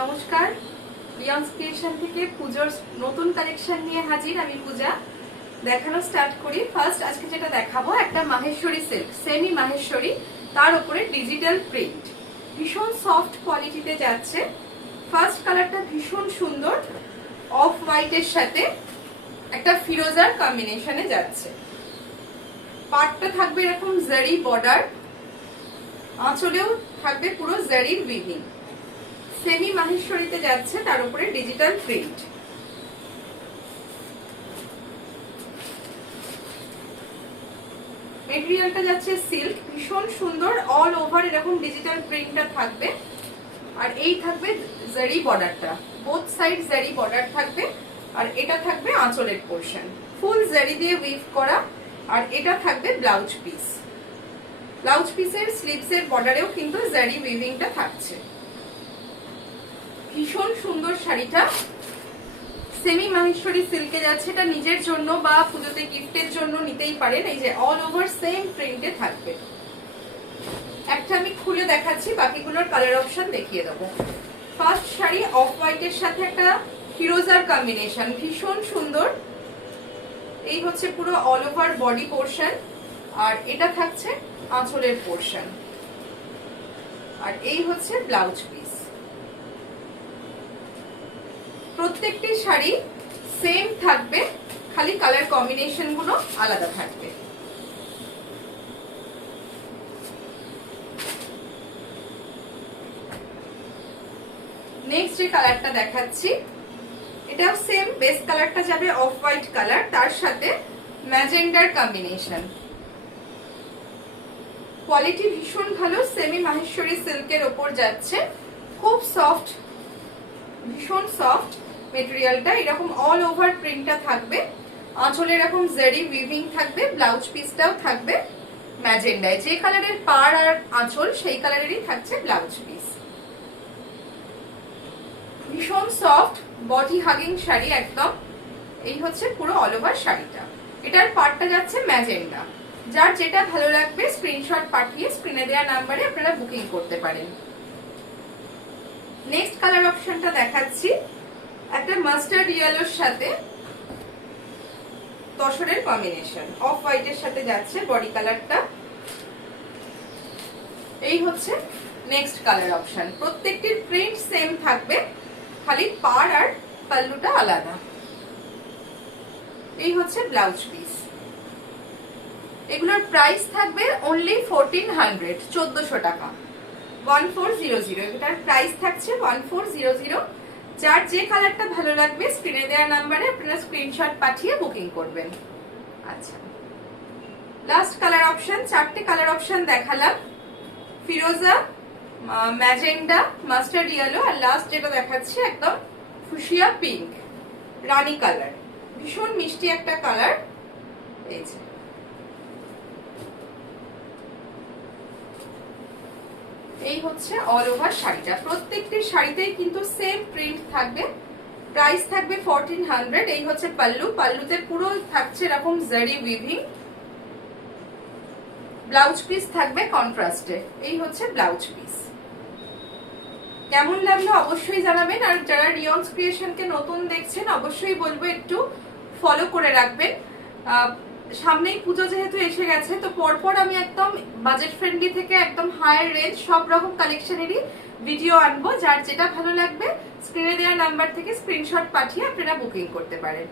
নমস্কার, রিয়ন্স ক্রিয়েশন থেকে পুজোর নতুন কালেকশন নিয়ে হাজির আমি পূজা। দেখানো স্টার্ট করি। ফার্স্ট আজকে যেটা দেখাবো একটা মাহেশ্বরী সিল্ক, সেমি মাহেশ্বরী, তার উপরে ডিজিটাল প্রিন্ট, ভীষণ সফট কোয়ালিটিতে যাচ্ছে। ফার্স্ট কালারটা ভীষণ সুন্দর, অফ হোয়াইটের সাথে একটা ফিরোজার কম্বিনেশনে যাচ্ছে। পার্টটা থাকবে এরকম জারি বর্ডার, আঁচলেও থাকবে পুরো জারির উইভিং। সেমি মাহেশ্বরীতে যাচ্ছে, তার উপরে ডিজিটাল প্রিন্ট। মেটেরিয়ালটা যাচ্ছে সিল্ক, ভীষণ সুন্দর, অল ওভার এরকম ডিজিটাল প্রিন্টটা থাকবে। আর এই থাকবে জারি বর্ডারটা, বোথ সাইড জারি বর্ডার থাকবে। আর এটা থাকবে আঁচলের পোরশন, ফুল জারি দিয়ে উইভ করা। আর এটা থাকবে ব্লাউজ পিস। ব্লাউজ পিসের স্লিভসের বর্ডারেও কিন্তু জারি উইভিংটা থাকছে। ভীষণ সুন্দর শাড়িটা, সেমি মাহেশ্বরী সিল্কে যাচ্ছে। এটা নিজের জন্য বা পুজোতে গিফটের জন্য নিতেই পারেন। এই যে অল ওভার সেম প্রিন্টে থাকবে। একটা আমি খুলে দেখাচ্ছি, বাকিগুলোর কালার অপশন দেখিয়ে দেবো। ফার্স্ট শাড়ি অফ হোয়াইটের সাথে একটা ফিরোজার কম্বিনেশন, ভীষণ সুন্দর। এই হচ্ছে পুরো অল ওভার বডি পোর্শন, আর এটা থাকছে আঁচলের পোর্শন। আর এই হচ্ছে ব্লাউজ পিস। প্রত্যেকটি শাড়ি সেম থাকবে, খালি কালার কম্বিনেশন গুলো আলাদা থাকবে। নেক্সট যে কালারটা দেখাচ্ছি, এটাও সেম, বেস কালারটা যাবে অফ হোয়াইট কালার, তার সাথে ম্যাজেন্ডার কম্বিনেশন। কোয়ালিটি ভীষণ ভালো, সেমি মাহেশ্বরী সিল্কের ওপর যাচ্ছে, খুব সফট, ভীষণ সফট মেটেরিয়ালটা। এরকম অল ওভার প্রিন্টটা থাকবে, আঁচলে এরকম জারি উইভিং থাকবে, ব্লাউজ পিসটাও থাকবে ম্যাজেন্ডায়। যে কালারের পাড় আর আঁচল সেই কালারেরই থাকছে ব্লাউজ পিস। ভীষণ সফট বডি হাগিং শাড়ি একদম। এই হচ্ছে পুরো অল ওভার শাড়িটা। এটার পাড়টা যাচ্ছে ম্যাজেন্ডা। যার যেটা ভালো লাগবে স্ক্রিনশট পাঠিয়ে স্ক্রিনে দেওয়া নাম্বারে আপনারা বুকিং করতে পারেন। নেক্সট কালার অপশনটা দেখাচ্ছি, একটা মাস্টার্ড ইয়েলোর সাথে তসরের কম্বিনেশন, অফ হোয়াইটের সাথে যাচ্ছে বডি কালারটা। এই হচ্ছে নেক্সট কালার অপশন। প্রত্যেকটির প্রিন্ট সেম থাকবে, খালি পাড় আর পাল্লুটা আলাদা। এই হচ্ছে ব্লাউজ পিস। এগুলোর প্রাইস থাকবে অনলি 1400, 1400 টাকা, 1400। এটার প্রাইস থাকছে 1400। যার যে কালারটা ভালো লাগবে স্ক্রিনে দেওয়া নাম্বারে আপনারা স্ক্রিনশট পাঠিয়ে বুকিং করবেন। আচ্ছা, লাস্ট কালার অপশন, চারটে কালার অপশন দেখালাম, ফিরোজা, ম্যাজেন্ডা, মাস্টার্ড ইয়েলো, আর লাস্ট যেটা দেখাচ্ছি একদম ফুশিয়া পিঙ্ক, রানী কালার। ভীষণ মিষ্টি একটা কালার। এই যে এই হচ্ছে অল ওভার শাড়িটা। প্রত্যেকটি শাড়িতেই কিন্তু সেম প্রিন্ট থাকবে। প্রাইস থাকবে 1400। এই হচ্ছে পাল্লু, পাল্লুতে পুরো থাকছে এরকম জারি উইভিং। ব্লাউজ পিস থাকবে কন্ট্রাস্টে। এই হচ্ছে ব্লাউজ পিস। কেমন লাগলো অবশ্যই জানাবেন। আর যারা রিয়ন্স ক্রিয়েশনকে নতুন দেখছেন অবশ্যই বলবো একটু ফলো করে রাখবেন। সামনেই পুজো যেহেতু এসে গেছে, তো পরপর আমি একদম বাজেট ফ্রেন্ডলি থেকে একদম হায়ার রেঞ্জ সব রকম কালেকশনেরই ভিডিও আনবো। যার যেটা ভালো লাগবে স্ক্রিনে দেওয়া নাম্বার থেকে স্ক্রিনশট পাঠিয়ে আপনারা বুকিং করতে পারেন।